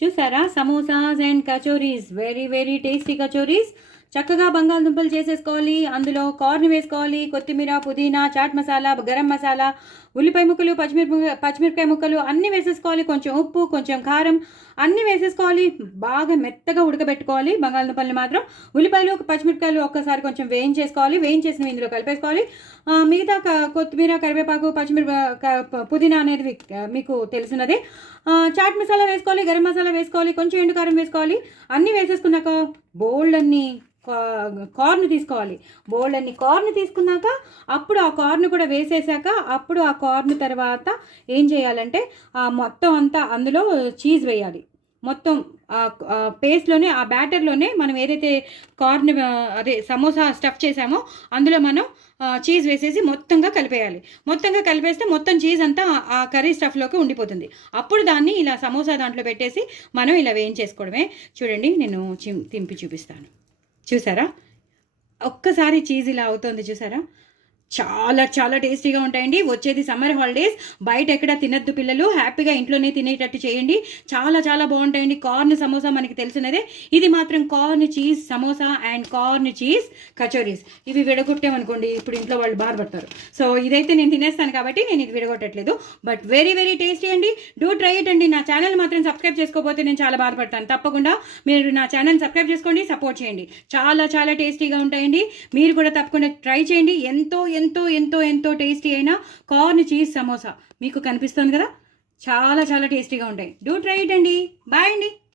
చూసారా samosas and kachoris, very very tasty kachoris. చక్కగా బంగాళదుంపలు చేసేసుకోవాలి, అందులో కార్న్ వేసుకోవాలి, కొత్తిమీర, పుదీనా, చాట్ మసాలా, గరం మసాలా, ఉల్లిపాయ ముక్కలు, పచ్చిమిరపకాయ ముక్కలు అన్నీ వేసేసుకోవాలి, కొంచెం ఉప్పు, కొంచెం కారం అన్నీ వేసేసుకోవాలి. బాగా మెత్తగా ఉడకబెట్టుకోవాలి బంగాళదుంపల్ని మాత్రం. ఉల్లిపాయలు, పచ్చిమిరపకాయలు ఒక్కసారి కొంచెం వేయించేసుకోవాలి, వేయించేసినవి ఇందులో కలిపేసుకోవాలి. మిగతా కొత్తిమీర, కరివేపాకు, పుదీనా అనేది మీకు తెలిసినదే. చాట్ మసాలా వేసుకోవాలి, గరం మసాలా వేసుకోవాలి, కొంచెం ఎండుకారం వేసుకోవాలి. అన్నీ వేసేసుకున్నాక బోల్డ్ అన్ని కార్న్ తీసుకోవాలి. బోల్డ్ అన్ని కార్న్ తీసుకున్నాక అప్పుడు ఆ కార్న్ కూడా వేసేసాక అప్పుడు ఆ కార్న్ తర్వాత ఏం చేయాలంటే మొత్తం అంతా అందులో చీజ్ వేయాలి. మొత్తం పేస్ట్లోనే, ఆ బ్యాటర్లోనే మనం ఏదైతే కార్న్ అదే సమోసా స్టఫ్ చేసామో అందులో మనం చీజ్ వేసేసి మొత్తంగా కలిపేయాలి. మొత్తంగా కలిపేస్తే మొత్తం చీజ్ అంతా ఆ కర్రీ స్టఫ్లోకి ఉండిపోతుంది. అప్పుడు దాన్ని ఇలా సమోసా దాంట్లో పెట్టేసి మనం ఇలా వేయించేసుకోవడమే. చూడండి, నేను తింపి చూపిస్తాను. చూసారా, ఒక్కసారి చీజ్ ఇలా అవుతుంది చూసారా. చాలా చాలా టేస్టీగా ఉంటాయండి. వచ్చేది సమ్మర్ హాలిడేస్, బయట ఎక్కడ తినద్దు పిల్లలు, హ్యాపీగా ఇంట్లోనే తినేటట్టు చేయండి. చాలా చాలా బాగుంటాయండి. కార్న్ సమోసా మనకి తెలిసినదే, ఇది మాత్రం corn cheese samosa and corn cheese kachoris. ఇవి విడగొట్టామనుకోండి ఇప్పుడు ఇంట్లో వాళ్ళు బాధపడతారు. సో ఇదైతే నేను తినేస్తాను కాబట్టి నేను ఇది విడగొట్టట్లేదు. బట్ వెరీ వెరీ టేస్టీ అండి. డూ ట్రై ఇట్ అండి. నా ఛానల్ మాత్రం సబ్స్క్రైబ్ చేసుకోకపోతే నేను చాలా బాధపడతాను. తప్పకుండా మీరు నా ఛానల్ సబ్స్క్రైబ్ చేసుకోండి, సపోర్ట్ చేయండి. చాలా చాలా టేస్టీగా ఉంటాయండి. మీరు కూడా తప్పకుండా ట్రై చేయండి. ఎంతో ఎంతో ఎంతో ఎంతో టేస్టీ అయిన కార్న్ చీజ్ సమోసా మీకు కనిపిస్తుంది కదా, చాలా చాలా టేస్టీగా ఉంటాయి. డూ ట్రై ఇట్ అండి. బాయ్ అండి.